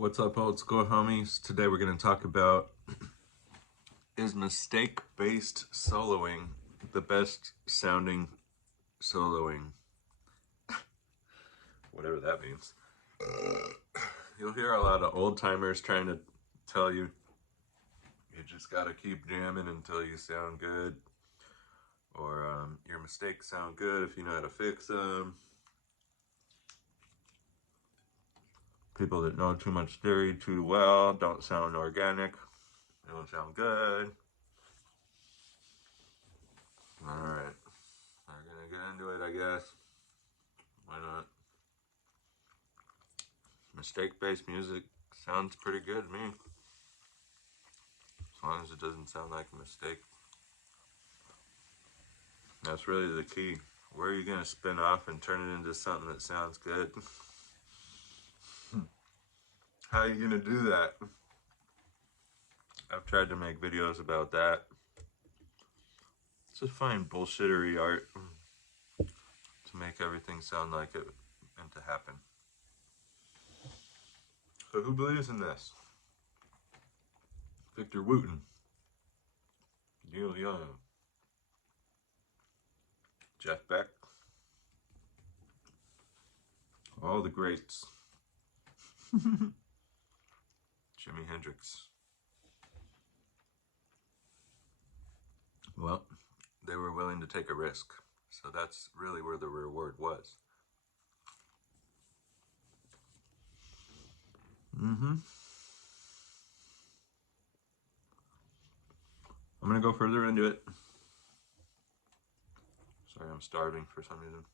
What's up, old school homies? Today we're going to talk about, is mistake-based soloing the best sounding soloing? Whatever that means. You'll hear a lot of old timers trying to tell you just got to keep jamming until you sound good, or your mistakes sound good if you know how to fix them. People that know too much theory too well don't sound organic, they don't sound good. Alright, we're gonna get into it, I guess. Why not? Mistake-based music sounds pretty good to me, as long as it doesn't sound like a mistake. That's really the key. Where are you gonna spin off and turn it into something that sounds good? How are you gonna do that? I've tried to make videos about that. It's just find bullshittery art to make everything sound like it meant to happen. So who believes in this? Victor Wooten, Neil Young, Jeff Beck, all the greats. Jimi Hendrix. Well, they were willing to take a risk, so that's really where the reward was. I'm gonna go further into it. Sorry, I'm starving for some reason.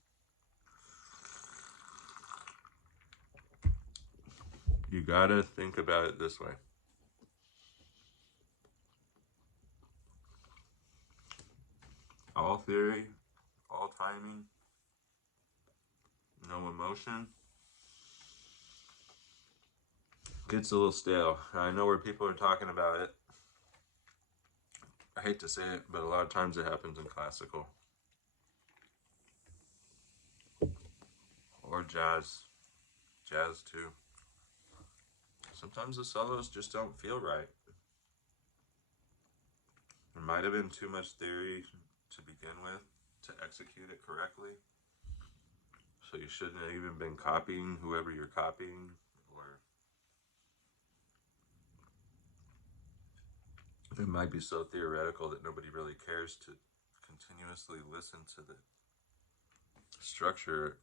You gotta think about it this way. All theory, all timing, no emotion. Gets a little stale. I know where people are talking about it. I hate to say it, but a lot of times it happens in classical. Or jazz. Jazz too. Sometimes the solos just don't feel right. There might have been too much theory to begin with to execute it correctly. So you shouldn't have even been copying whoever you're copying, or it might be so theoretical that nobody really cares to continuously listen to the structure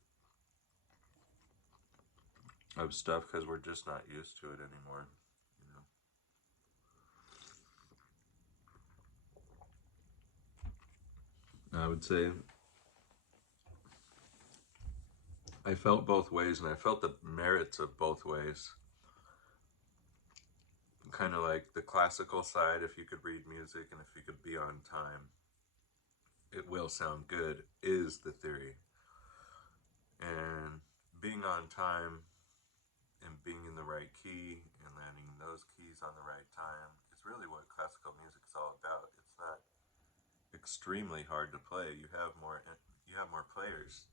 of stuff because we're just not used to it anymore, I would say I felt both ways, and I felt the merits of both ways. Kind of like the classical side, if you could read music and if you could be on time, it will sound good, is the theory. And being on time and being in the right key and landing those keys on the right time is really what classical music is all about. It's not extremely hard to play. You have more players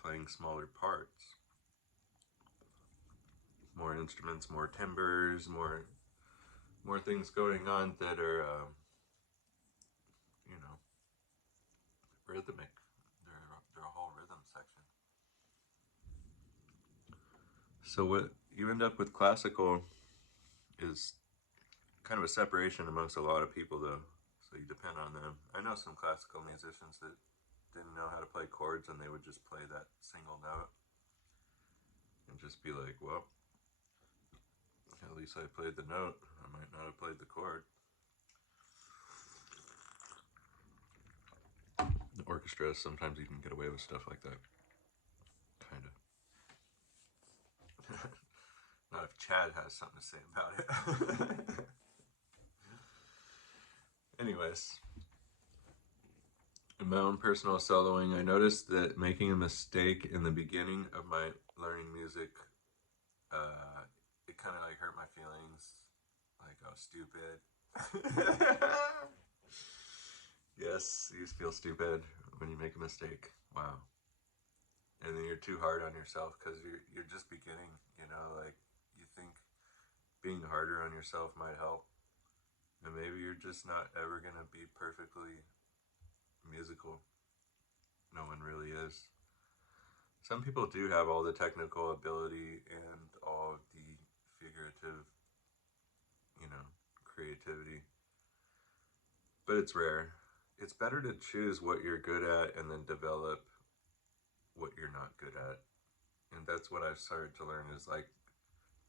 playing smaller parts, more instruments, more timbres, more things going on that are rhythmic. They're a whole rhythm section. So what you end up with classical is kind of a separation amongst a lot of people, though. So you depend on them. I know some classical musicians that didn't know how to play chords, and they would just play that single note and just be like, well, at least I played the note. I might not have played the chord. The orchestra, sometimes you can get away with stuff like that. Kind of. Not if Chad has something to say about it. Anyways, in my own personal soloing, I noticed that making a mistake in the beginning of my learning music, it kind of like hurt my feelings. Like, I was stupid. Yes, you feel stupid when you make a mistake. Wow. And then you're too hard on yourself because you're just beginning, like you think being harder on yourself might help. And maybe you're just not ever going to be perfectly musical. No one really is. Some people do have all the technical ability and all the figurative, creativity, but it's rare. It's better to choose what you're good at and then develop what you're not good at. And that's what I've started to learn is like,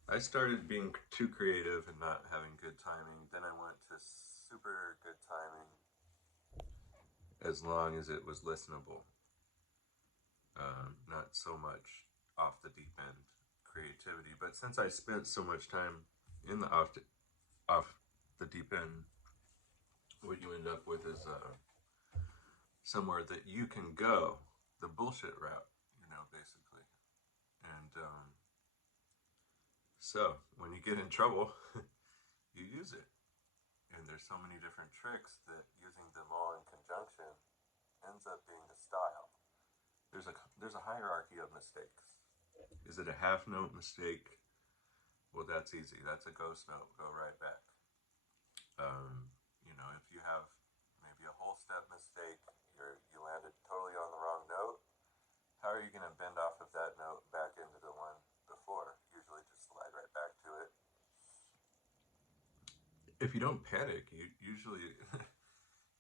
I started being too creative and not having good timing. Then I went to super good timing as long as it was listenable. Not so much off the deep end creativity. But since I spent so much time in the off the deep end, what you end up with is somewhere that you can go, the bullshit route, basically. And so when you get in trouble, you use it. And there's so many different tricks that using them all in conjunction ends up being a style. There's a hierarchy of mistakes. Is it a half note mistake? Well, that's easy. That's a ghost note. Go right back. If you have maybe a whole step mistake, you landed totally on the wrong note. How are you going to bend off of that note back into the one before? Usually just slide right back to it. If you don't panic, you usually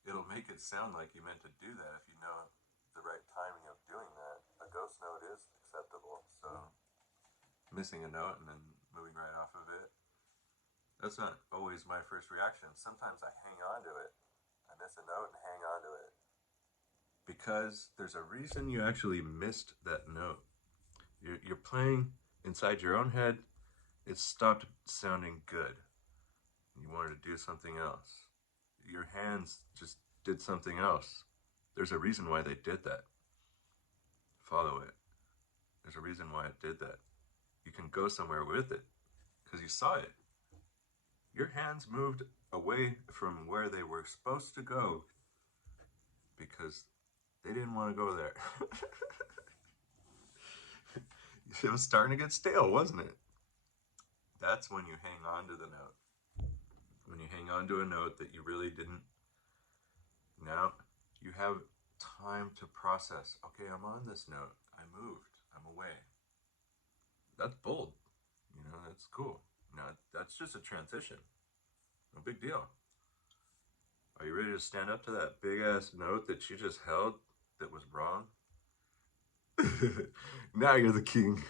it'll make it sound like you meant to do that if you know the right timing of doing that. A ghost note is acceptable, so missing a note and then moving right off of it, that's not always my first reaction. Sometimes I hang on to it. I miss a note and hang on to it. Because there's a reason you actually missed that note. You're playing inside your own head. It stopped sounding good. You wanted to do something else. Your hands just did something else. There's a reason why they did that. Follow it. There's a reason why it did that. You can go somewhere with it because you saw it. Your hands moved away from where they were supposed to go because they didn't want to go there. It was starting to get stale, wasn't it? That's when you hang on to the note. When you hang on to a note that you really didn't. Now you have time to process. Okay, I'm on this note. I moved. I'm away. That's bold. That's cool. That's just a transition. No big deal. Are you ready to stand up to that big ass note that you just held that was wrong? Now you're the king.